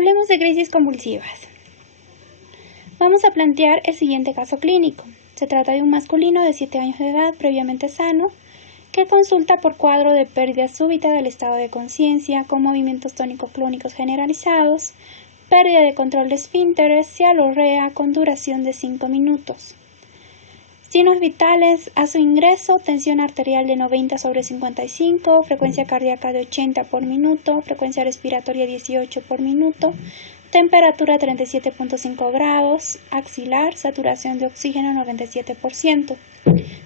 Hablemos de crisis convulsivas. Vamos a plantear el siguiente caso clínico. Se trata de un masculino de 7 años de edad, previamente sano, que consulta por cuadro de pérdida súbita del estado de conciencia con movimientos tónico-clónicos generalizados, pérdida de control de esfínteres, cialorrea con duración de 5 minutos. Signos vitales: a su ingreso, tensión arterial de 90/55, frecuencia cardíaca de 80 por minuto, frecuencia respiratoria 18 por minuto, temperatura 37.5 grados, axilar, saturación de oxígeno 97%.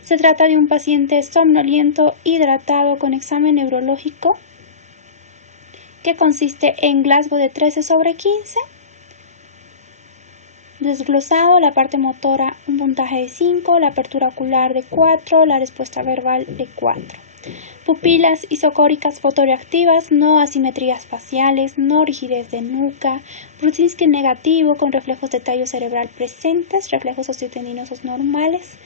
Se trata de un paciente somnoliento, hidratado, con examen neurológico que consiste en Glasgow de 13/15. Desglosado: la parte motora un puntaje de 5, la apertura ocular de 4, la respuesta verbal de 4. Pupilas isocóricas fotoreactivas, no asimetrías faciales, no rigidez de nuca, Brudzinski negativo con reflejos de tallo cerebral presentes, reflejos osteotendinosos normales,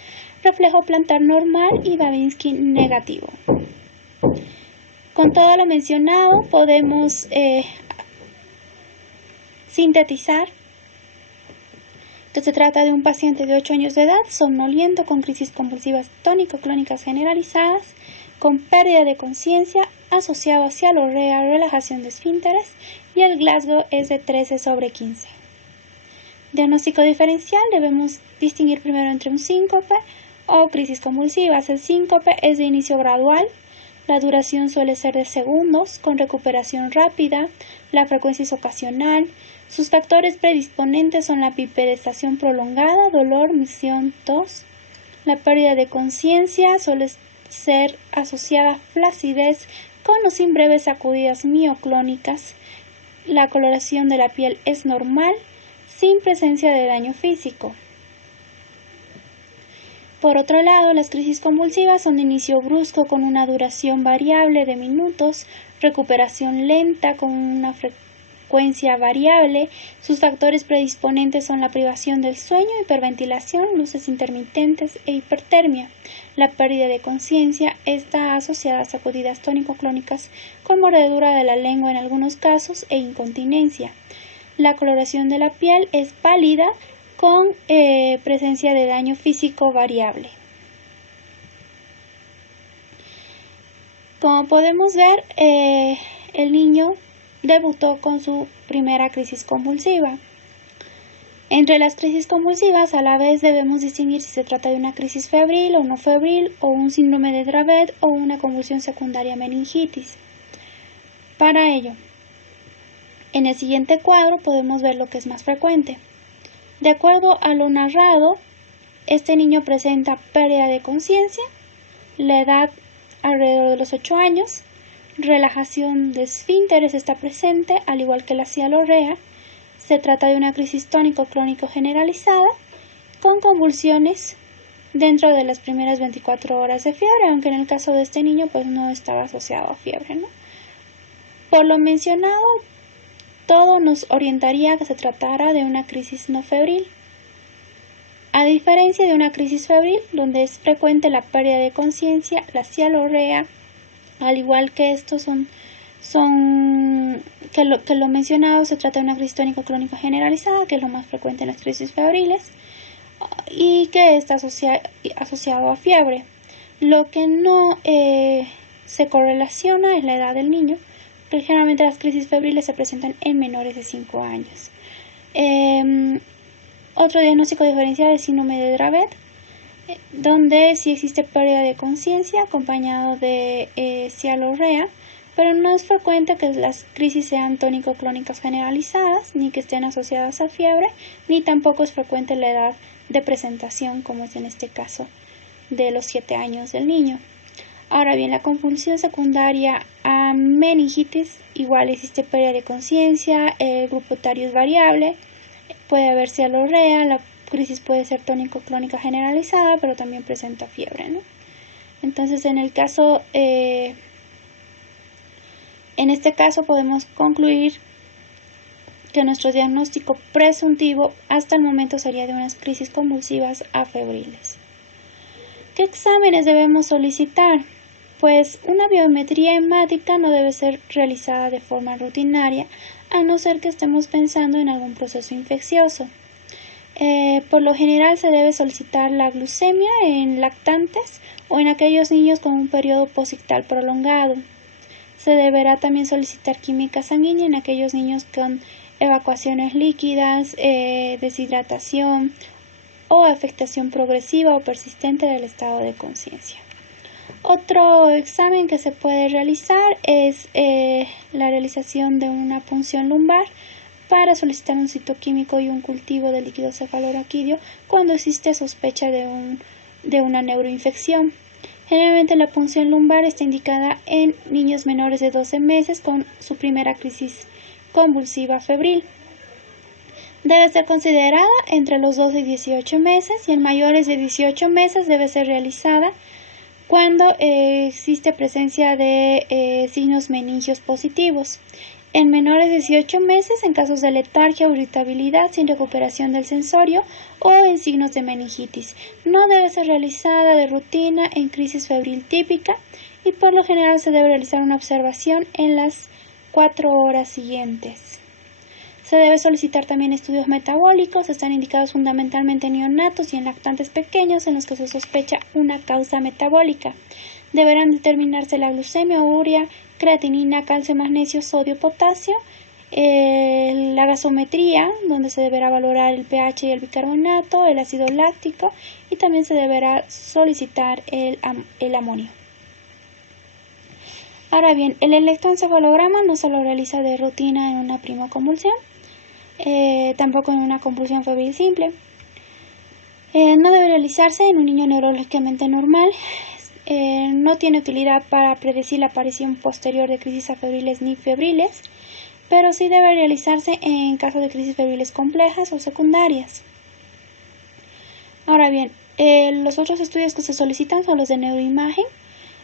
reflejo plantar normal y Babinski negativo. Con todo lo mencionado podemos sintetizar que se trata de un paciente de 8 años de edad, somnoliento, con crisis convulsivas tónico-clónicas generalizadas, con pérdida de conciencia, asociado a cialorrea, relajación de esfínteres, y el Glasgow es de 13/15. Diagnóstico diferencial: debemos distinguir primero entre un síncope o crisis convulsivas. El síncope es de inicio gradual, la duración suele ser de segundos, con recuperación rápida, la frecuencia es ocasional. Sus factores predisponentes son la bipedestación prolongada, dolor, misión, tos. La pérdida de conciencia suele ser asociada a flacidez con o sin breves sacudidas mioclónicas. La coloración de la piel es normal, sin presencia de daño físico. Por otro lado, las crisis convulsivas son de inicio brusco con una duración variable de minutos, recuperación lenta con una frecuencia variable. Sus factores predisponentes son la privación del sueño, hiperventilación, luces intermitentes e hipertermia. La pérdida de conciencia está asociada a sacudidas tónico-clónicas con mordedura de la lengua en algunos casos e incontinencia. La coloración de la piel es pálida con presencia de daño físico variable. Como podemos ver, el niño debutó con su primera crisis convulsiva. Entre las crisis convulsivas, a la vez debemos distinguir si se trata de una crisis febril o no febril, o un síndrome de Dravet o una convulsión secundaria meningitis. Para ello, en el siguiente cuadro podemos ver lo que es más frecuente. De acuerdo a lo narrado, este niño presenta pérdida de conciencia, la edad alrededor de los 8 años, relajación de esfínteres está presente, al igual que la cialorrea. Se trata de una crisis tónico-clónico generalizada, con convulsiones dentro de las primeras 24 horas de fiebre, aunque en el caso de este niño pues no estaba asociado a fiebre, ¿no? Por lo mencionado, todo nos orientaría a que se tratara de una crisis no febril. A diferencia de una crisis febril, donde es frecuente la pérdida de conciencia, la cialorrea, al igual que estos que lo mencionado, se trata de una crisis tónico-clónica generalizada, que es lo más frecuente en las crisis febriles, y que está asociado a fiebre. Lo que no se correlaciona es la edad del niño, porque generalmente las crisis febriles se presentan en menores de 5 años. Otro diagnóstico diferencial es síndrome de Dravet, donde sí existe pérdida de conciencia acompañado de cialorrea, pero no es frecuente que las crisis sean tónico-clónicas generalizadas, ni que estén asociadas a fiebre, ni tampoco es frecuente la edad de presentación, como es en este caso de los 7 años del niño. Ahora bien, la convulsión secundaria a meningitis, igual existe pérdida de conciencia, el grupo etario es variable, puede haber cialorrea, la crisis puede ser tónico-clónica generalizada, pero también presenta fiebre, ¿no? Entonces, en este caso podemos concluir que nuestro diagnóstico presuntivo hasta el momento sería de unas crisis convulsivas afebriles. ¿Qué exámenes debemos solicitar? pues una biometría hemática no debe ser realizada de forma rutinaria, a no ser que estemos pensando en algún proceso infeccioso. Por lo general se debe solicitar la glucemia en lactantes o en aquellos niños con un periodo posictal prolongado. Se deberá también solicitar química sanguínea en aquellos niños con evacuaciones líquidas, deshidratación o afectación progresiva o persistente del estado de conciencia. Otro examen que se puede realizar es la realización de una punción lumbar para solicitar un citoquímico y un cultivo de líquido cefalorraquídeo cuando existe sospecha de una neuroinfección. Generalmente la punción lumbar está indicada en niños menores de 12 meses con su primera crisis convulsiva febril. Debe ser considerada entre los 12 y 18 meses y en mayores de 18 meses debe ser realizada cuando existe presencia de signos meningios positivos. En menores de 18 meses, en casos de letargia o irritabilidad sin recuperación del sensorio o en signos de meningitis. No debe ser realizada de rutina en crisis febril típica y por lo general se debe realizar una observación en las 4 horas siguientes. Se debe solicitar también estudios metabólicos, están indicados fundamentalmente en neonatos y en lactantes pequeños en los que se sospecha una causa metabólica. Deberán determinarse la glucemia, urea, creatinina, calcio, magnesio, sodio, potasio, la gasometría, donde se deberá valorar el pH y el bicarbonato, el ácido láctico y también se deberá solicitar el amonio. Ahora bien, el electroencefalograma no se lo realiza de rutina en una primoconvulsión, tampoco en una convulsión febril simple. No debe realizarse en un niño neurológicamente normal. No tiene utilidad para predecir la aparición posterior de crisis afebriles ni febriles, pero sí debe realizarse en caso de crisis febriles complejas o secundarias. Ahora bien, los otros estudios que se solicitan son los de neuroimagen.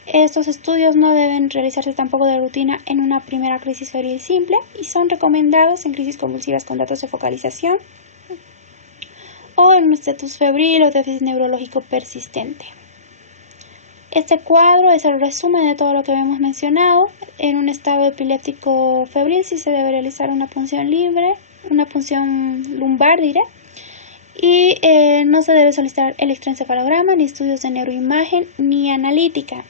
Estos estudios no deben realizarse tampoco de rutina en una primera crisis febril simple y son recomendados en crisis convulsivas con datos de focalización o en un estatus febril o déficit neurológico persistente. Este cuadro es el resumen de todo lo que hemos mencionado. En un estado epiléptico febril sí se debe realizar una punción libre, una punción lumbar, y no se debe solicitar electroencefalograma, ni estudios de neuroimagen, ni analítica.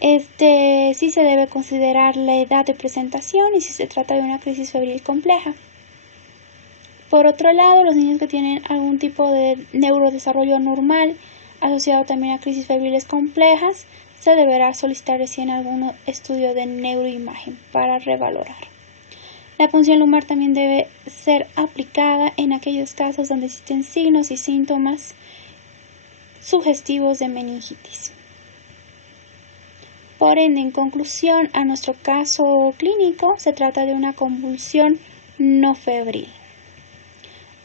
Sí se debe considerar la edad de presentación y si se trata de una crisis febril compleja. Por otro lado, los niños que tienen algún tipo de neurodesarrollo normal, asociado también a crisis febriles complejas, se deberá solicitar recién algún estudio de neuroimagen para revalorar. La punción lumbar también debe ser aplicada en aquellos casos donde existen signos y síntomas sugestivos de meningitis. Por ende, en conclusión, a nuestro caso clínico se trata de una convulsión no febril.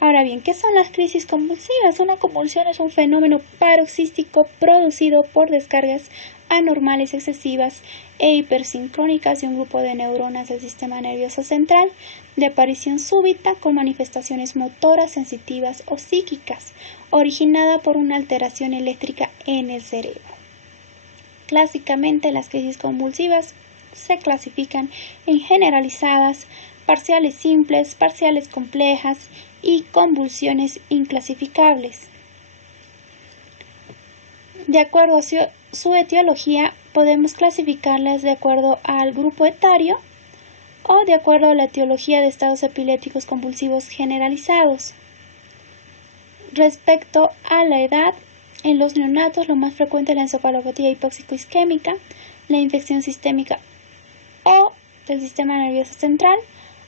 Ahora bien, ¿qué son las crisis convulsivas? Una convulsión es un fenómeno paroxístico producido por descargas anormales excesivas e hipersincrónicas de un grupo de neuronas del sistema nervioso central, de aparición súbita con manifestaciones motoras, sensitivas o psíquicas, originada por una alteración eléctrica en el cerebro. Clásicamente, las crisis convulsivas se clasifican en generalizadas, parciales simples, parciales complejas y convulsiones inclasificables. De acuerdo a su etiología, podemos clasificarlas de acuerdo al grupo etario o de acuerdo a la etiología de estados epilépticos convulsivos generalizados. Respecto a la edad, en los neonatos lo más frecuente es la encefalopatía hipóxico-isquémica, la infección sistémica o del sistema nervioso central,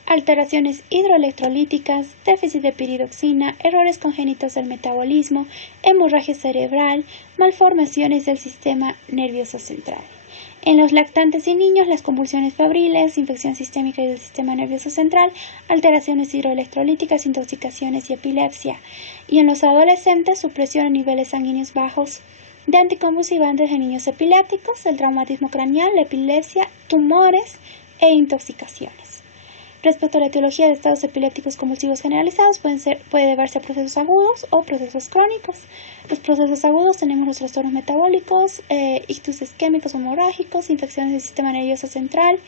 alteraciones hidroelectrolíticas, déficit de piridoxina, errores congénitos del metabolismo, hemorragia cerebral, malformaciones del sistema nervioso central. En los lactantes y niños, las convulsiones febriles, infección sistémica y del sistema nervioso central, alteraciones hidroelectrolíticas, intoxicaciones y epilepsia. Y en los adolescentes, supresión a niveles sanguíneos bajos de anticonvulsivantes en niños epilépticos, el traumatismo craneal, la epilepsia, tumores e intoxicaciones. Respecto a la etiología de estados epilépticos convulsivos generalizados, puede deberse a procesos agudos o procesos crónicos. Los procesos agudos tenemos los trastornos metabólicos, ictus isquémicos o hemorrágicos, infecciones del sistema nervioso central,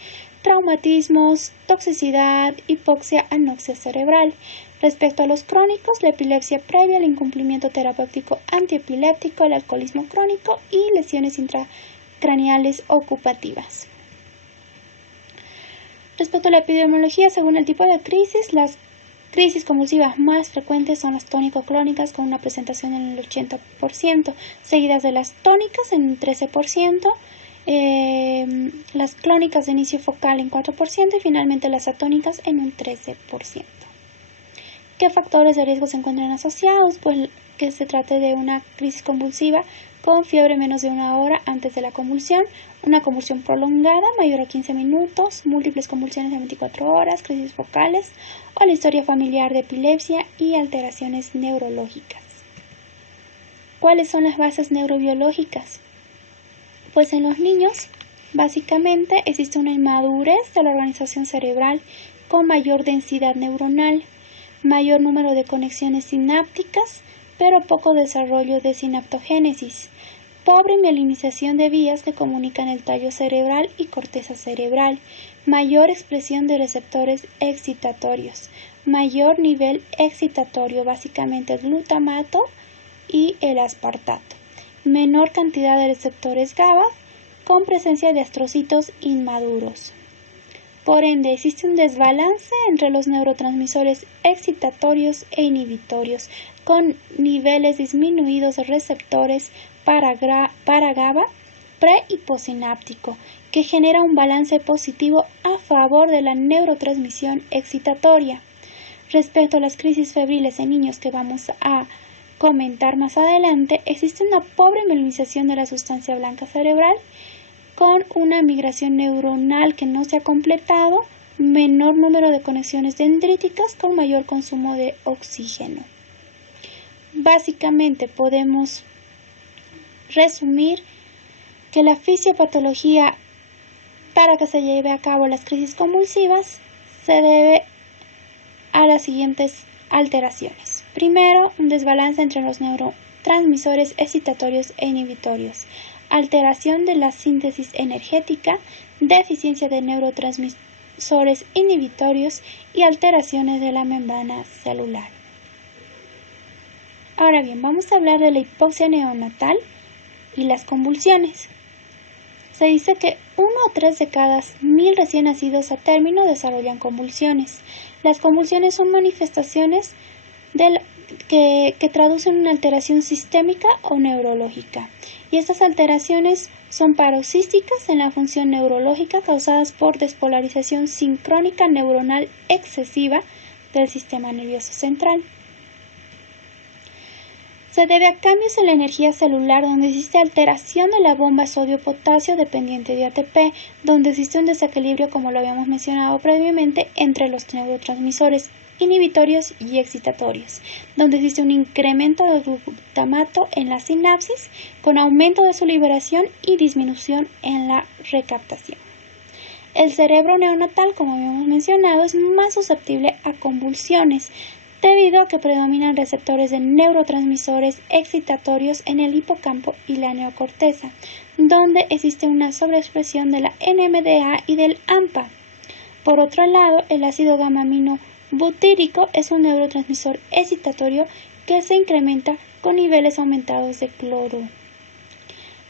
traumatismos, toxicidad, hipoxia, anoxia cerebral. Respecto a los crónicos, la epilepsia previa, el incumplimiento terapéutico antiepiléptico, el alcoholismo crónico y lesiones intracraneales ocupativas. Respecto a la epidemiología, según el tipo de crisis, las crisis convulsivas más frecuentes son las tónico-clónicas con una presentación en el 80%, seguidas de las tónicas en un 13%, las clónicas de inicio focal en 4% y finalmente las atónicas en un 13%. ¿Qué factores de riesgo se encuentran asociados? Pues que se trate de una crisis convulsiva con fiebre menos de 1 hora antes de la convulsión, una convulsión prolongada mayor a 15 minutos, múltiples convulsiones de 24 horas, crisis focales o la historia familiar de epilepsia y alteraciones neurológicas. ¿Cuáles son las bases neurobiológicas? Pues en los niños, básicamente, existe una inmadurez de la organización cerebral con mayor densidad neuronal, mayor número de conexiones sinápticas, pero poco desarrollo de sinaptogénesis, pobre mielinización de vías que comunican el tallo cerebral y corteza cerebral, mayor expresión de receptores excitatorios, mayor nivel excitatorio, básicamente el glutamato y el aspartato, menor cantidad de receptores GABA con presencia de astrocitos inmaduros. Por ende, existe un desbalance entre los neurotransmisores excitatorios e inhibitorios, con niveles disminuidos de receptores para GABA pre- y postsináptico, que genera un balance positivo a favor de la neurotransmisión excitatoria. Respecto a las crisis febriles en niños que vamos a comentar más adelante, existe una pobre mielinización de la sustancia blanca cerebral, con una migración neuronal que no se ha completado, menor número de conexiones dendríticas con mayor consumo de oxígeno. Básicamente podemos resumir que la fisiopatología para que se lleve a cabo las crisis convulsivas se debe a las siguientes alteraciones. Primero, un desbalance entre los neurotransmisores excitatorios e inhibitorios, alteración de la síntesis energética, deficiencia de neurotransmisores inhibitorios y alteraciones de la membrana celular. Ahora bien, vamos a hablar de la hipoxia neonatal y las convulsiones. Se dice que 1 o 3 de cada 1000 recién nacidos a término desarrollan convulsiones. Las convulsiones son manifestaciones que traducen una alteración sistémica o neurológica. Y estas alteraciones son paroxísticas en la función neurológica causadas por despolarización sincrónica neuronal excesiva del sistema nervioso central. Se debe a cambios en la energía celular donde existe alteración de la bomba sodio-potasio dependiente de ATP, donde existe un desequilibrio, como lo habíamos mencionado previamente, entre los neurotransmisores inhibitorios y excitatorios, donde existe un incremento del glutamato en la sinapsis con aumento de su liberación y disminución en la recaptación. El cerebro neonatal, como habíamos mencionado, es más susceptible a convulsiones debido a que predominan receptores de neurotransmisores excitatorios en el hipocampo y la neocorteza, donde existe una sobreexpresión de la NMDA y del AMPA. Por otro lado, el ácido gamma-aminobutírico es un neurotransmisor excitatorio que se incrementa con niveles aumentados de cloro.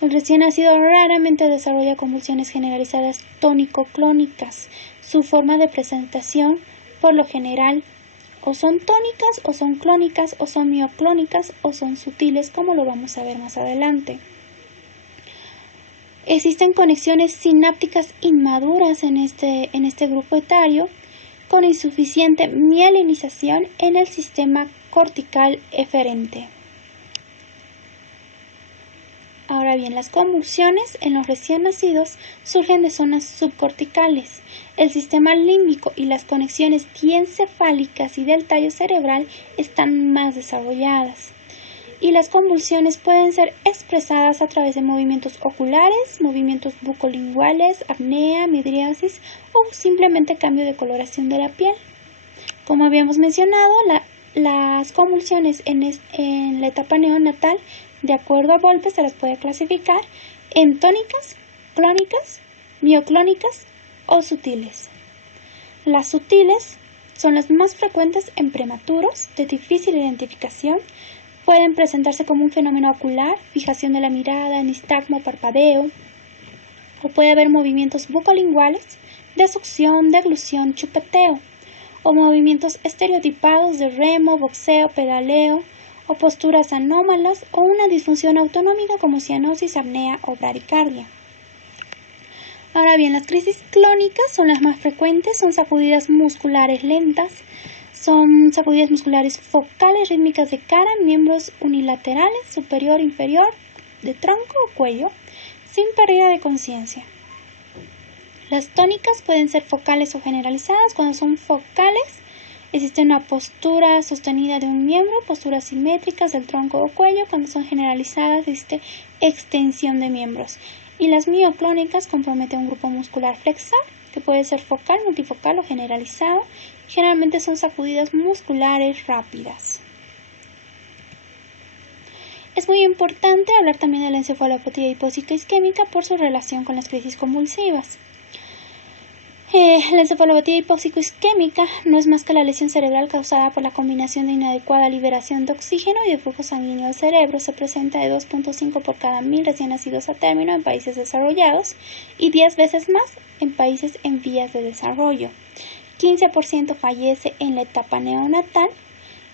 El recién nacido raramente desarrolla convulsiones generalizadas tónico-clónicas. Su forma de presentación, por lo general, o son tónicas, o son clónicas, o son mioclónicas, o son sutiles, como lo vamos a ver más adelante. Existen conexiones sinápticas inmaduras en este grupo etario, con insuficiente mielinización en el sistema cortical eferente. Ahora bien, las convulsiones en los recién nacidos surgen de zonas subcorticales. El sistema límbico y las conexiones diencefálicas y del tallo cerebral están más desarrolladas. y las convulsiones pueden ser expresadas a través de movimientos oculares, movimientos bucolinguales, apnea, midriasis o simplemente cambio de coloración de la piel. Como habíamos mencionado, las convulsiones en la etapa neonatal, de acuerdo a Volpe, se las puede clasificar en tónicas, clónicas, mioclónicas o sutiles. Las sutiles son las más frecuentes en prematuros, de difícil identificación. Pueden presentarse como un fenómeno ocular, fijación de la mirada, nistagmo, parpadeo, o puede haber movimientos bucolinguales, de succión, deglución, chupeteo, o movimientos estereotipados de remo, boxeo, pedaleo, o posturas anómalas, o una disfunción autonómica como cianosis, apnea o bradicardia. Ahora bien, las crisis clónicas son las más frecuentes, son sacudidas musculares lentas, son sacudidas musculares focales rítmicas de cara, miembros unilaterales, superior, inferior, de tronco o cuello, sin pérdida de conciencia. Las tónicas pueden ser focales o generalizadas. Cuando son focales, existe una postura sostenida de un miembro, posturas simétricas del tronco o cuello. Cuando son generalizadas, existe extensión de miembros. Y las mioclónicas comprometen un grupo muscular flexor, que puede ser focal, multifocal o generalizado. Generalmente son sacudidas musculares rápidas. Es muy importante hablar también de la encefalopatía hipóxica isquémica por su relación con las crisis convulsivas. La encefalopatía hipóxico isquémica no es más que la lesión cerebral causada por la combinación de inadecuada liberación de oxígeno y de flujo sanguíneo al cerebro. Se presenta de 2.5 por cada 1000 recién nacidos a término en países desarrollados y 10 veces más en países en vías de desarrollo. 15% fallece en la etapa neonatal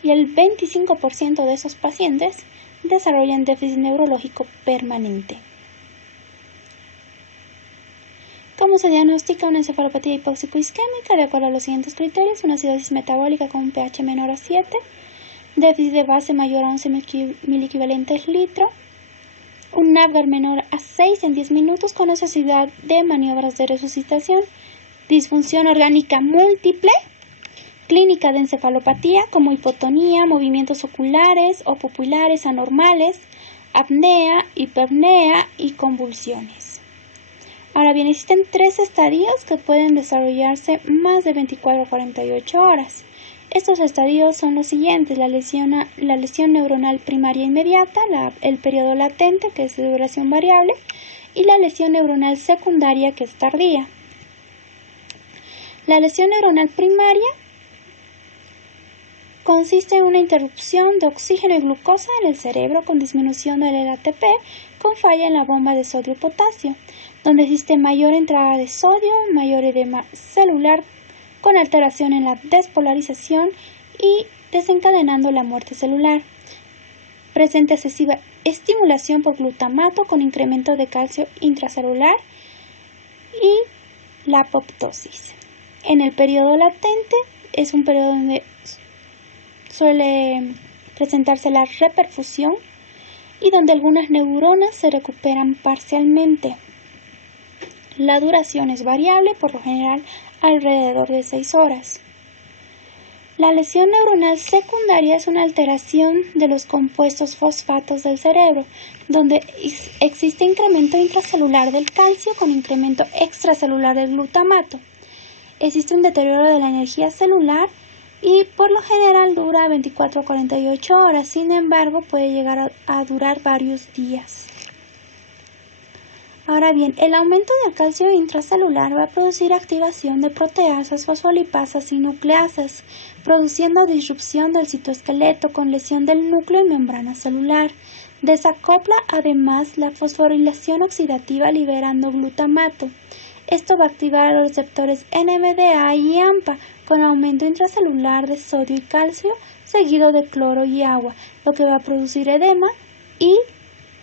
y el 25% de esos pacientes desarrollan déficit neurológico permanente. ¿Cómo se diagnostica una encefalopatía hipóxico isquémica? De acuerdo a los siguientes criterios: una acidosis metabólica con un pH menor a 7, déficit de base mayor a 11 miliequivalentes litro, un NAFGAR menor a 6 en 10 minutos con necesidad de maniobras de resucitación, disfunción orgánica múltiple, clínica de encefalopatía como hipotonía, movimientos oculares o pupilares anormales, apnea, hiperpnea y convulsiones. Ahora bien, existen 3 estadios que pueden desarrollarse más de 24 a 48 horas. Estos estadios son los siguientes: la lesión neuronal primaria inmediata, el periodo latente, que es de duración variable, y la lesión neuronal secundaria, que es tardía. La lesión neuronal primaria consiste en una interrupción de oxígeno y glucosa en el cerebro con disminución del ATP, con falla en la bomba de sodio-potasio, donde existe mayor entrada de sodio, mayor edema celular, con alteración en la despolarización y desencadenando la muerte celular. Presenta excesiva estimulación por glutamato con incremento de calcio intracelular y la apoptosis. En el periodo latente es un periodo donde suele presentarse la reperfusión y donde algunas neuronas se recuperan parcialmente. La duración es variable, por lo general alrededor de 6 horas. La lesión neuronal secundaria es una alteración de los compuestos fosfatos del cerebro, donde existe incremento intracelular del calcio con incremento extracelular del glutamato. Existe un deterioro de la energía celular y por lo general dura 24 a 48 horas, sin embargo puede llegar a durar varios días. Ahora bien, el aumento del calcio intracelular va a producir activación de proteasas, fosfolipasas y nucleasas, produciendo disrupción del citoesqueleto con lesión del núcleo y membrana celular. Desacopla además la fosforilación oxidativa liberando glutamato. Esto va a activar los receptores NMDA y AMPA con aumento intracelular de sodio y calcio, seguido de cloro y agua, lo que va a producir edema y,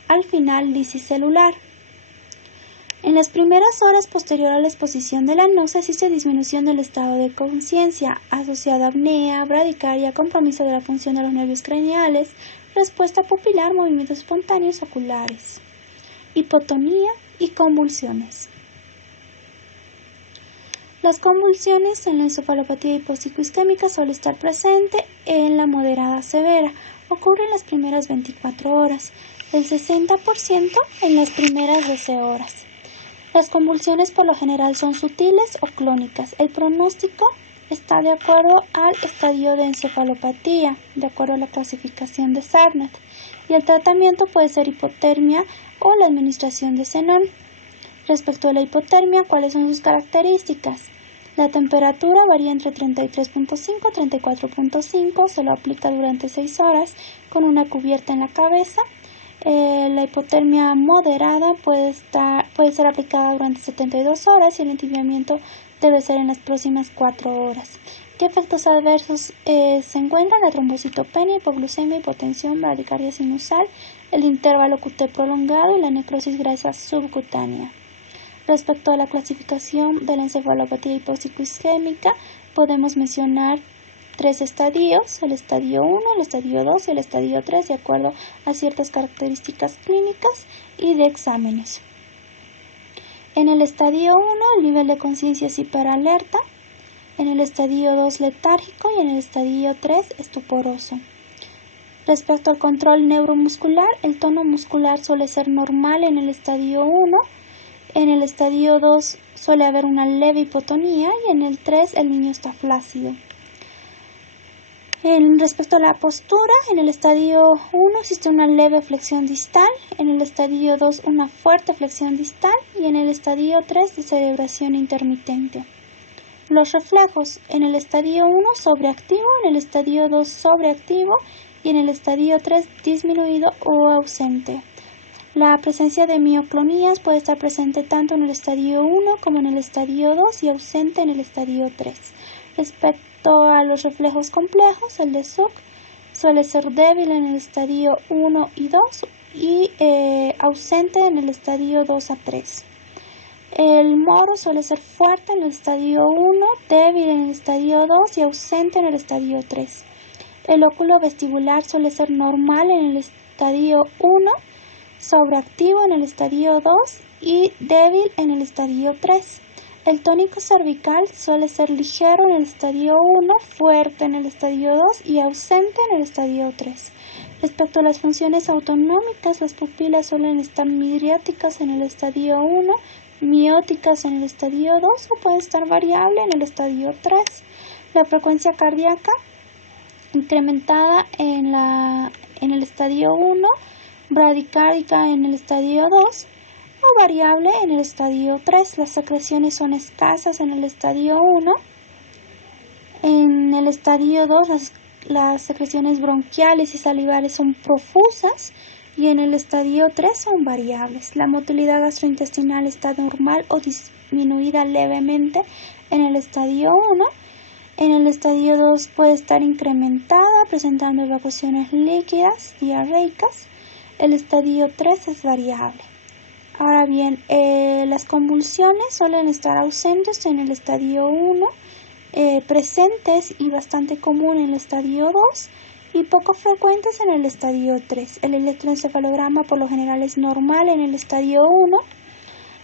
al final, lisis celular. En las primeras horas posterior a la exposición de la noxa existe disminución del estado de conciencia, asociada a apnea, bradicardia, compromiso de la función de los nervios craneales, respuesta pupilar, movimientos espontáneos oculares, hipotonía y convulsiones. Las convulsiones en la encefalopatía hipopsicoisquémica suelen estar presente en la moderada severa. Ocurre en las primeras 24 horas, el 60% en las primeras 12 horas. Las convulsiones por lo general son sutiles o clónicas. El pronóstico está de acuerdo al estadio de encefalopatía, de acuerdo a la clasificación de Sarnet, y el tratamiento puede ser hipotermia o la administración de xenón. Respecto a la hipotermia, ¿cuáles son sus características? La temperatura varía entre 33.5 y 34.5, se lo aplica durante 6 horas con una cubierta en la cabeza. La hipotermia moderada puede ser aplicada durante 72 horas y el entibiamiento debe ser en las próximas 4 horas. ¿Qué efectos adversos se encuentran? La trombocitopenia, hipoglucemia, hipotensión, bradicardia sinusal, el intervalo QT prolongado y la necrosis grasa subcutánea. Respecto a la clasificación de la encefalopatía hipopsicoisquémica, podemos mencionar 3 estadios: el estadio 1, el estadio 2 y el estadio 3, de acuerdo a ciertas características clínicas y de exámenes. En el estadio 1, el nivel de conciencia es hiperalerta, en el estadio 2 letárgico y en el estadio 3 estuporoso. Respecto al control neuromuscular, el tono muscular suele ser normal en el estadio 1, en el estadio 2 suele haber una leve hipotonía y en el 3 el niño está flácido. Respecto a la postura, en el estadio 1 existe una leve flexión distal, en el estadio 2 una fuerte flexión distal y en el estadio 3 descerebración intermitente. Los reflejos, en el estadio 1 sobreactivo, en el estadio 2 sobreactivo y en el estadio 3 disminuido o ausente. La presencia de mioclonías puede estar presente tanto en el estadio 1 como en el estadio 2 y ausente en el estadio 3. Respecto a los reflejos complejos, el de Zook suele ser débil en el estadio 1 y 2 y ausente en el estadio 2 a 3. El moro suele ser fuerte en el estadio 1, débil en el estadio 2 y ausente en el estadio 3. El óculo vestibular suele ser normal en el estadio 1, sobreactivo en el estadio 2 y débil en el estadio 3. El tónico cervical suele ser ligero en el estadio 1, fuerte en el estadio 2 y ausente en el estadio 3. Respecto a las funciones autonómicas, las pupilas suelen estar midriáticas en el estadio 1, mióticas en el estadio 2 o pueden estar variable en el estadio 3. La frecuencia cardíaca incrementada en el estadio 1, bradicárdica en el estadio 2 o variable en el estadio 3. Las secreciones son escasas en el estadio 1. En el estadio 2 las secreciones bronquiales y salivales son profusas y en el estadio 3 son variables. La motilidad gastrointestinal está normal o disminuida levemente en el estadio 1. En el estadio 2 puede estar incrementada, presentando evacuaciones líquidas, diarreicas. El estadio 3 es variable. Ahora bien, las convulsiones suelen estar ausentes en el estadio 1, presentes y bastante común en el estadio 2 y poco frecuentes en el estadio 3. El electroencefalograma por lo general es normal en el estadio 1.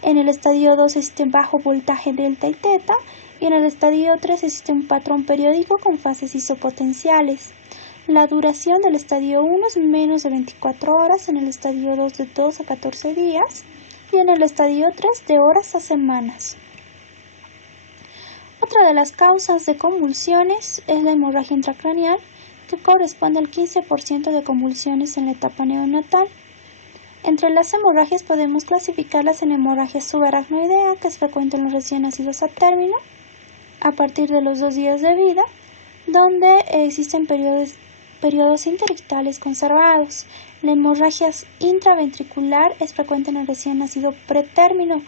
En el estadio 2 existe bajo voltaje delta y teta y en el estadio 3 existe un patrón periódico con fases isopotenciales. La duración del estadio 1 es menos de 24 horas, en el estadio 2 de 2 a 14 días y en el estadio 3 de horas a semanas. Otra de las causas de convulsiones es la hemorragia intracraneal, que corresponde al 15% de convulsiones en la etapa neonatal. Entre las hemorragias podemos clasificarlas en hemorragia subaracnoidea, que es frecuente en los recién nacidos a término, a partir de los 2 días de vida, donde existen periodos interictales conservados. La hemorragia intraventricular es frecuente en el recién nacido pretérmino,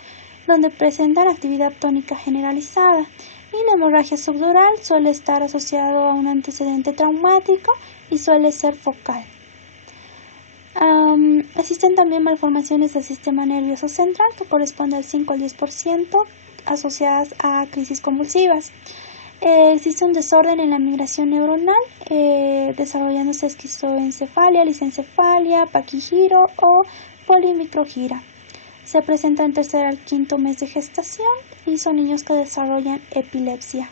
donde presentan actividad tónica generalizada. Y la hemorragia subdural suele estar asociado a un antecedente traumático y suele ser focal. Existen también malformaciones del sistema nervioso central que corresponde al 5 al 10% asociadas a crisis convulsivas. Existe un desorden en la migración neuronal, desarrollándose esquizoencefalia, lisencefalia, paquigiro o polimicrogira. Se presenta en tercer al quinto mes de gestación y son niños que desarrollan epilepsia.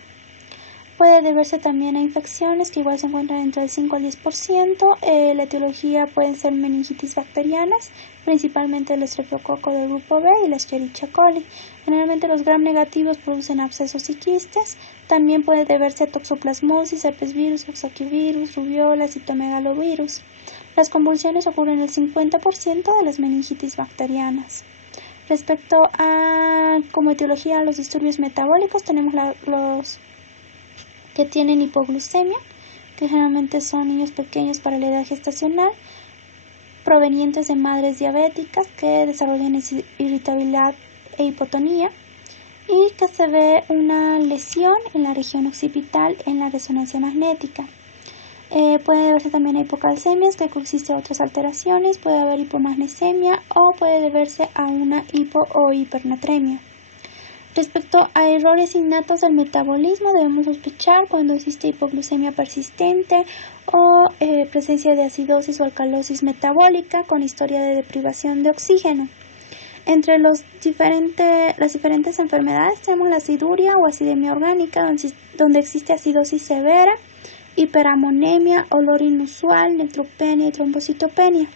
Puede deberse también a infecciones que igual se encuentran entre el 5 al 10%. La etiología pueden ser meningitis bacterianas, principalmente el estreptococo del grupo B y la Escherichia coli. Generalmente los gram negativos producen abscesos y quistes. También puede deberse a toxoplasmosis, herpesvirus, coxsackievirus, rubiola, citomegalovirus. Las convulsiones ocurren en el 50% de las meningitis bacterianas. Respecto a como etiología a los disturbios metabólicos, tenemos los que tienen hipoglucemia, que generalmente son niños pequeños para la edad gestacional, provenientes de madres diabéticas que desarrollan irritabilidad e hipotonía, y que se ve una lesión en la región occipital en la resonancia magnética. Puede deberse también a hipocalcemias, que coexisten otras alteraciones, puede haber hipomagnesemia o puede deberse a una hipo o hipernatremia. Respecto a errores innatos del metabolismo, debemos sospechar cuando existe hipoglucemia persistente o presencia de acidosis o alcalosis metabólica con historia de deprivación de oxígeno. Entre las diferentes enfermedades tenemos la aciduria o acidemia orgánica, donde existe acidosis severa, hiperamonemia, olor inusual, neutropenia y trombocitopenia.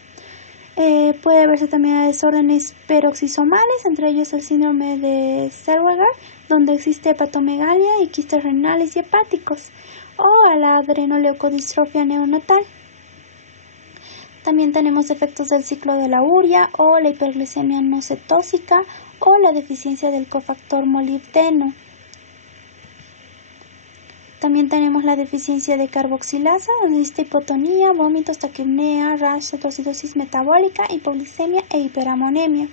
Puede verse también a desórdenes peroxisomales, entre ellos el síndrome de Zellweger, donde existe hepatomegalia y quistes renales y hepáticos, o a la adrenoleucodistrofia neonatal. También tenemos defectos del ciclo de la urea o la hiperglicemia no cetósica o la deficiencia del cofactor molibdeno. También tenemos la deficiencia de carboxilasa, donde existe hipotonía, vómitos, taquipnea, rash, cetoacidosis metabólica, hipoglicemia e hiperamonemia.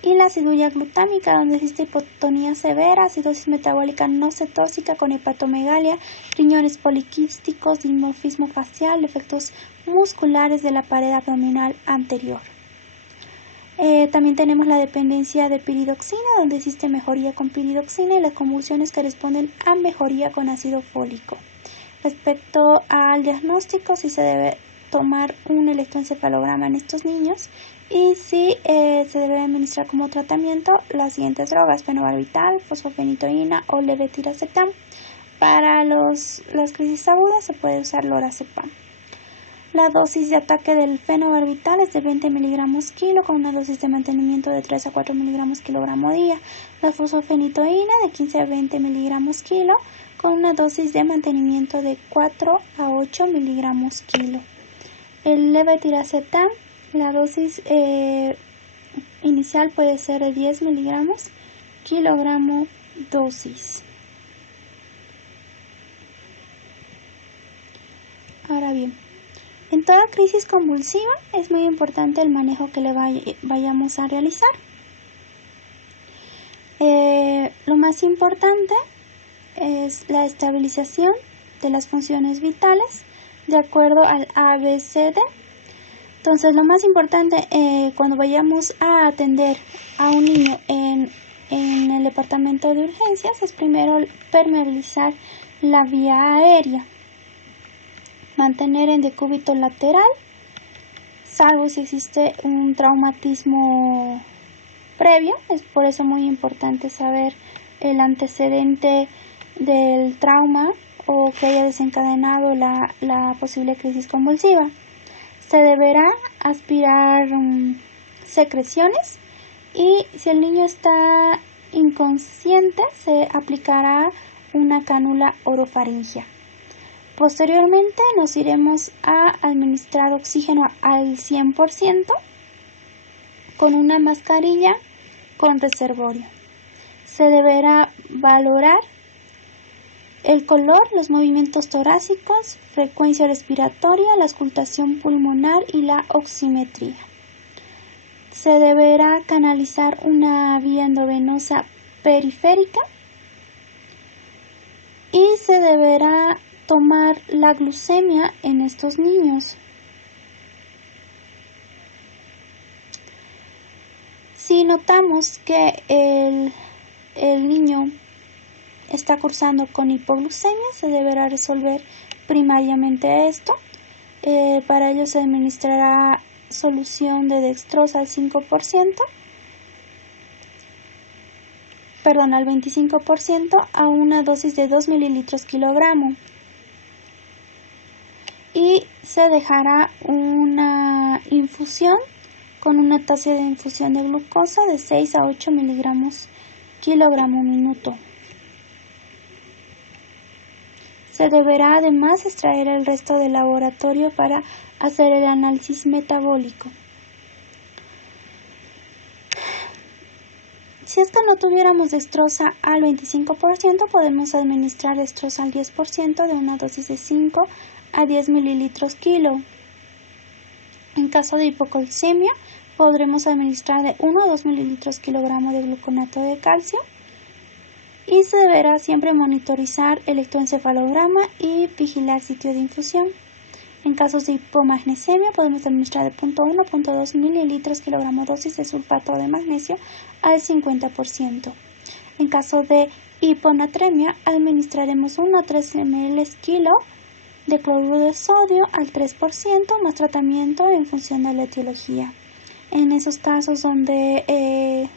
Y la aciduria glutámica, donde existe hipotonía severa, acidosis metabólica no cetósica con hepatomegalia, riñones poliquísticos, dimorfismo facial, defectos musculares de la pared abdominal anterior. También tenemos la dependencia de piridoxina, donde existe mejoría con piridoxina y las convulsiones que responden a mejoría con ácido fólico. Respecto al diagnóstico, si se debe tomar un electroencefalograma en estos niños y si se debe administrar como tratamiento las siguientes drogas: fenobarbital, fosfofenitoína o levetiracetam. Para las crisis agudas se puede usar lorazepam. La dosis de ataque del fenobarbital es de 20 miligramos kilo con una dosis de mantenimiento de 3 a 4 miligramos kilogramo día. La fosfofenitoína de 15 a 20 miligramos kilo con una dosis de mantenimiento de 4 a 8 miligramos kilo. El levetiracetam, la dosis inicial puede ser de 10 miligramos kilogramo dosis. Ahora bien, en toda crisis convulsiva es muy importante el manejo que le vayamos a realizar. Lo más importante es la estabilización de las funciones vitales de acuerdo al ABCD. Entonces, lo más importante cuando vayamos a atender a un niño en el departamento de urgencias es primero permeabilizar la vía aérea. Mantener en decúbito lateral, salvo si existe un traumatismo previo. Es por eso muy importante saber el antecedente del trauma o que haya desencadenado la posible crisis convulsiva. Se deberá aspirar secreciones y si el niño está inconsciente se aplicará una cánula orofaringea. Posteriormente nos iremos a administrar oxígeno al 100% con una mascarilla con reservorio. Se deberá valorar el color, los movimientos torácicos, frecuencia respiratoria, la auscultación pulmonar y la oximetría. Se deberá canalizar una vía endovenosa periférica y se deberá tomar la glucemia en estos niños. Si notamos que el niño está cursando con hipoglucemia, se deberá resolver primariamente esto. Para ello se administrará solución de dextrosa al 5%, al 25% a una dosis de 2 mililitros kilogramo. Y se dejará una infusión con una tasa de infusión de glucosa de 6 a 8 miligramos kilogramo minuto. Se deberá además extraer el resto del laboratorio para hacer el análisis metabólico. Si es que no tuviéramos dextrosa al 25%, podemos administrar dextrosa al 10% de una dosis de 5 a 10 mililitros kilo. En caso de hipocalcemia, podremos administrar de 1 a 2 mililitros kilogramo de gluconato de calcio. Y se deberá siempre monitorizar electroencefalograma y vigilar sitio de infusión. En casos de hipomagnesemia podemos administrar de 0.1 a 0.2 mililitros kilogramo dosis de sulfato de magnesio al 50%. En caso de hiponatremia administraremos 1 a 3 ml kilo de cloruro de sodio al 3% más tratamiento en función de la etiología. En esos casos donde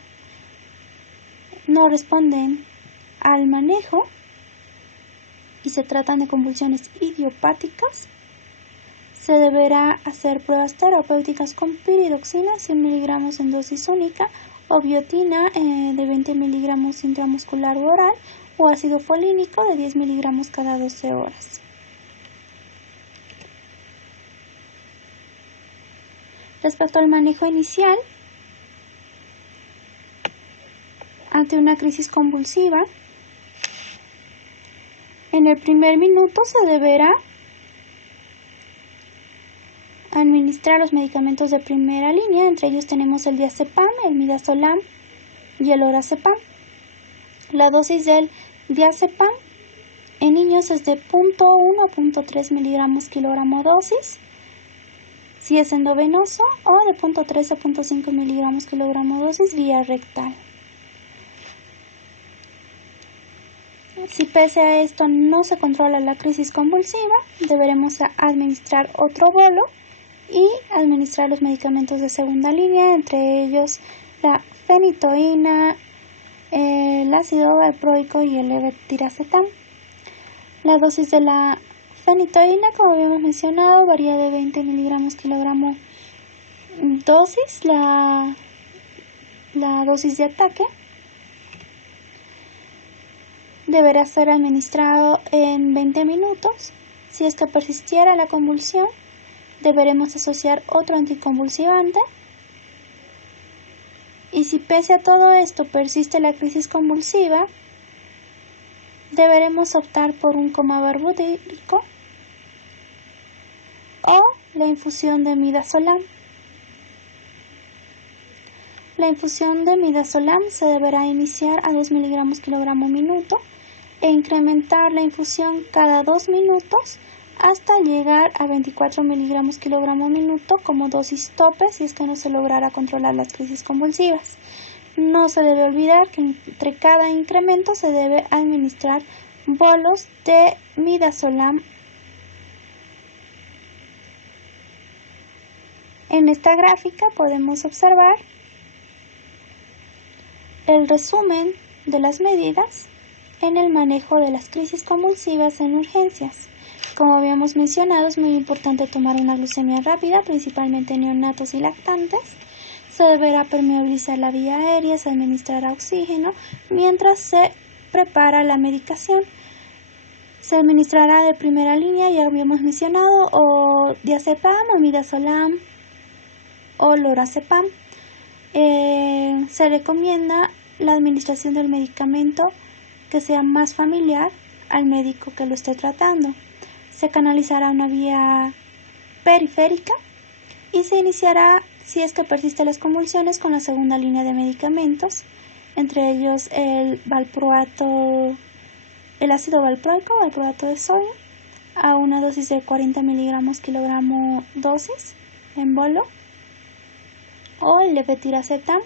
no responden al manejo y se tratan de convulsiones idiopáticas, se deberá hacer pruebas terapéuticas con piridoxina 100 miligramos en dosis única o biotina de 20 miligramos intramuscular u oral o ácido folínico de 10 miligramos cada 12 horas. Respecto al manejo inicial, ante una crisis convulsiva, en el primer minuto se deberá administrar los medicamentos de primera línea, entre ellos tenemos el diazepam, el midazolam y el lorazepam. La dosis del diazepam en niños es de 0.1 a 0.3 miligramos kilogramo dosis, si es endovenoso, o de 0.3 a 0.5 miligramos kilogramo dosis vía rectal. Si pese a esto no se controla la crisis convulsiva, deberemos administrar otro bolo y administrar los medicamentos de segunda línea, entre ellos la fenitoína, el ácido valproico y el levetiracetam. La dosis de la fenitoína, como habíamos mencionado, varía de 20 miligramos kilogramo dosis, la dosis de ataque. Deberá ser administrado en 20 minutos. Si es que persistiera la convulsión, deberemos asociar otro anticonvulsivante. Y si pese a todo esto persiste la crisis convulsiva, deberemos optar por un coma barbitúrico o la infusión de midazolam. La infusión de midazolam se deberá iniciar a 2 miligramos kilogramo minuto e incrementar la infusión cada 2 minutos hasta llegar a 24 miligramos kilogramo minuto como dosis tope si es que no se lograra controlar las crisis convulsivas. No se debe olvidar que entre cada incremento se debe administrar bolos de midazolam. En esta gráfica podemos observar el resumen de las medidas en el manejo de las crisis convulsivas en urgencias. Como habíamos mencionado, es muy importante tomar una glucemia rápida, principalmente en neonatos y lactantes. Se deberá permeabilizar la vía aérea, se administrará oxígeno mientras se prepara la medicación. Se administrará de primera línea, ya habíamos mencionado, o diazepam, o midazolam, o lorazepam. Se recomienda la administración del medicamento que sea más familiar al médico que lo esté tratando. Se canalizará una vía periférica y se iniciará, si es que persisten las convulsiones, con la segunda línea de medicamentos, entre ellos el valproato, el ácido valproico, valproato de sodio, a una dosis de 40 miligramos kilogramo dosis en bolo, o el levetiracetam,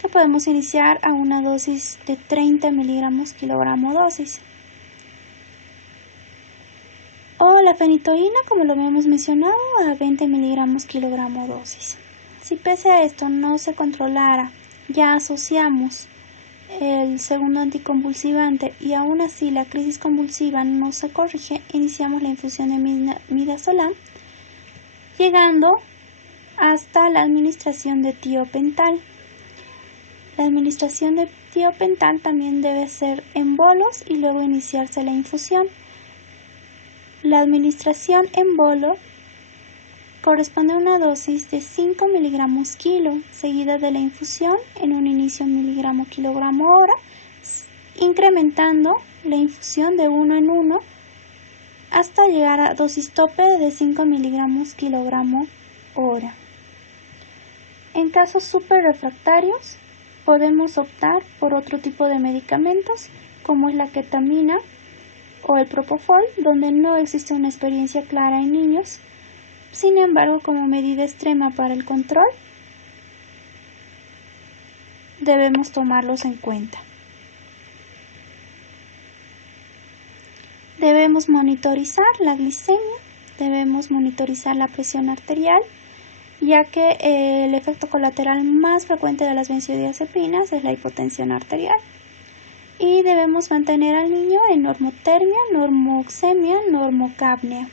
que podemos iniciar a una dosis de 30 miligramos kilogramo dosis. O la fenitoína, como lo habíamos mencionado, a 20 miligramos kilogramo dosis. Si pese a esto no se controlara, ya asociamos el segundo anticonvulsivante y aún así la crisis convulsiva no se corrige, iniciamos la infusión de midazolam, llegando hasta la administración de tiopental. La administración de tiopental también debe ser en bolos y luego iniciarse la infusión. La administración en bolo corresponde a una dosis de 5 miligramos kilo, seguida de la infusión en un inicio miligramo kilogramo hora, incrementando la infusión de 1 en 1 hasta llegar a dosis tope de 5 miligramos kilogramo hora. En casos superrefractarios, podemos optar por otro tipo de medicamentos, como es la ketamina o el propofol, donde no existe una experiencia clara en niños. Sin embargo, como medida extrema para el control, debemos tomarlos en cuenta. Debemos monitorizar la glicemia, debemos monitorizar la presión arterial, ya que el efecto colateral más frecuente de las benzodiazepinas es la hipotensión arterial. Y debemos mantener al niño en normotermia, normoxemia, normocapnia,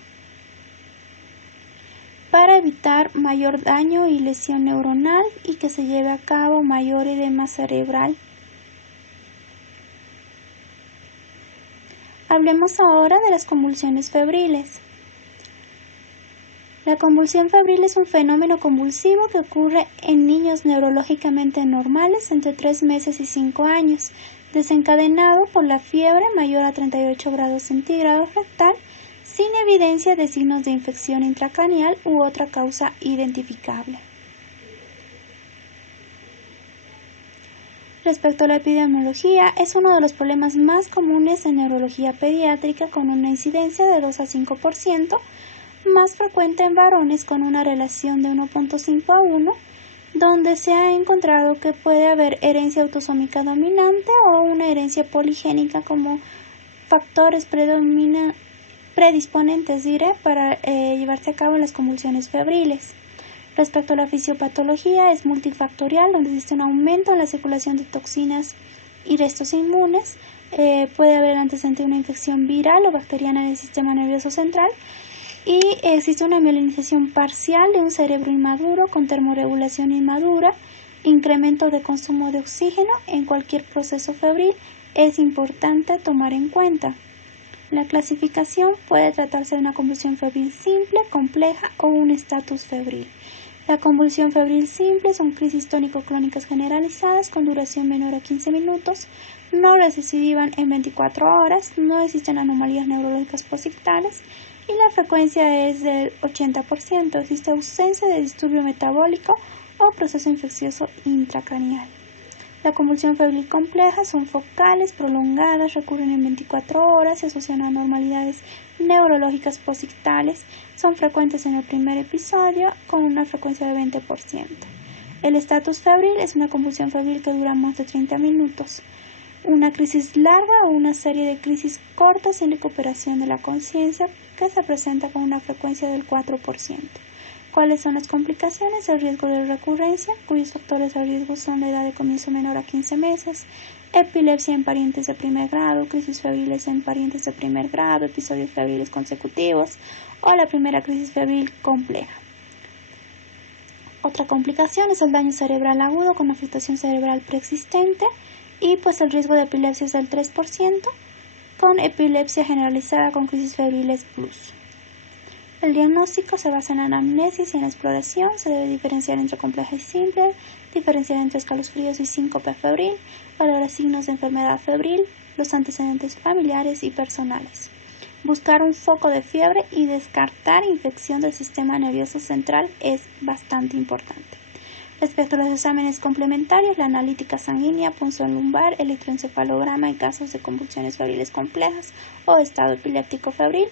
para evitar mayor daño y lesión neuronal y que se lleve a cabo mayor edema cerebral. Hablemos ahora de las convulsiones febriles. La convulsión febril es un fenómeno convulsivo que ocurre en niños neurológicamente normales entre 3 meses y 5 años, desencadenado por la fiebre mayor a 38 grados centígrados rectal, sin evidencia de signos de infección intracraneal u otra causa identificable. Respecto a la epidemiología, es uno de los problemas más comunes en neurología pediátrica, con una incidencia de 2 a 5%, más frecuente en varones con una relación de 1.5 a 1, donde se ha encontrado que puede haber herencia autosómica dominante o una herencia poligénica como factores predisponentes para llevarse a cabo las convulsiones febriles. Respecto a la fisiopatología, es multifactorial, donde existe un aumento en la circulación de toxinas y restos inmunes. Puede haber antecedente de una infección viral o bacteriana en el sistema nervioso central, y existe una mielinización parcial de un cerebro inmaduro con termorregulación inmadura, incremento de consumo de oxígeno en cualquier proceso febril. Es importante tomar en cuenta. La clasificación puede tratarse de una convulsión febril simple, compleja o un estatus febril. La convulsión febril simple son crisis tónico-clónicas generalizadas con duración menor a 15 minutos, no recidivan en 24 horas, no existen anomalías neurológicas posictales y la frecuencia es del 80%. Existe ausencia de disturbio metabólico o proceso infeccioso intracraneal. La convulsión febril compleja son focales, prolongadas, recurren en 24 horas, se asocian a anormalidades neurológicas posictales, son frecuentes en el primer episodio con una frecuencia de 20%. El estatus febril es una convulsión febril que dura más de 30 minutos. Una crisis larga o una serie de crisis cortas sin recuperación de la conciencia que se presenta con una frecuencia del 4%. ¿Cuáles son las complicaciones? El riesgo de recurrencia, cuyos factores de riesgo son la edad de comienzo menor a 15 meses, epilepsia en parientes de primer grado, crisis febriles en parientes de primer grado, episodios febriles consecutivos o la primera crisis febril compleja. Otra complicación es el daño cerebral agudo con afectación cerebral preexistente, y pues el riesgo de epilepsia es del 3%, con epilepsia generalizada con crisis febriles plus. El diagnóstico se basa en la anamnesis y en la exploración. Se debe diferenciar entre compleja y simple, diferenciar entre escalofríos y síncope febril, valorar signos de enfermedad febril, los antecedentes familiares y personales. Buscar un foco de fiebre y descartar infección del sistema nervioso central es bastante importante. Respecto a los exámenes complementarios, la analítica sanguínea, punción lumbar, electroencefalograma en casos de convulsiones febriles complejas o estado epiléptico febril,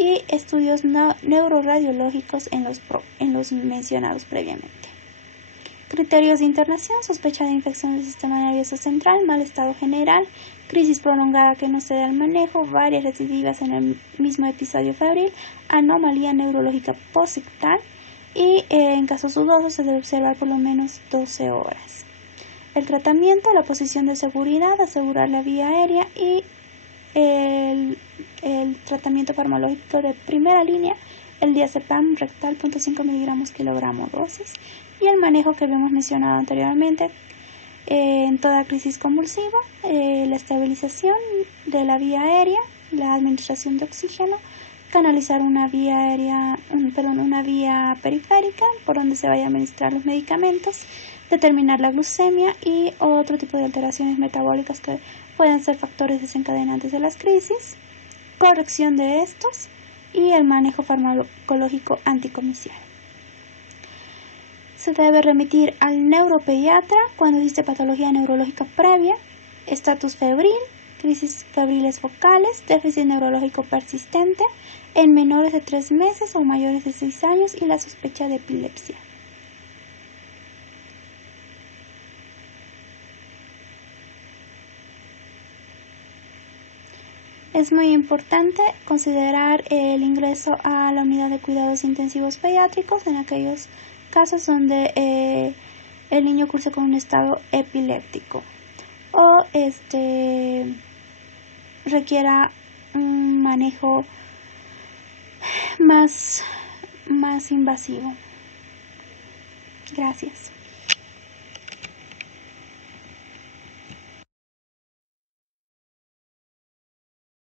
y estudios neuroradiológicos en los mencionados previamente. Criterios de internación: sospecha de infección del sistema nervioso central, mal estado general, crisis prolongada que no se da al manejo, varias recidivas en el mismo episodio febril, anomalía neurológica posictal, y en casos dudosos se debe observar por lo menos 12 horas. el tratamiento, la posición de seguridad, asegurar la vía aérea y el tratamiento farmacológico de primera línea, el diazepam rectal 0.5 miligramos kilogramo dosis, y el manejo que habíamos mencionado anteriormente en toda crisis convulsiva, la estabilización de la vía aérea, la administración de oxígeno, canalizar una vía periférica por donde se vayan a administrar los medicamentos, determinar la glucemia y otro tipo de alteraciones metabólicas que pueden ser factores desencadenantes de las crisis, corrección de estos y el manejo farmacológico anticomicial. Se debe remitir al neuropediatra cuando existe patología neurológica previa, estatus febril, crisis febriles focales, déficit neurológico persistente en menores de 3 meses o mayores de 6 años y la sospecha de epilepsia. Es muy importante considerar el ingreso a la unidad de cuidados intensivos pediátricos en aquellos casos donde el niño cursa con un estado epiléptico o requiera un manejo más invasivo. Gracias.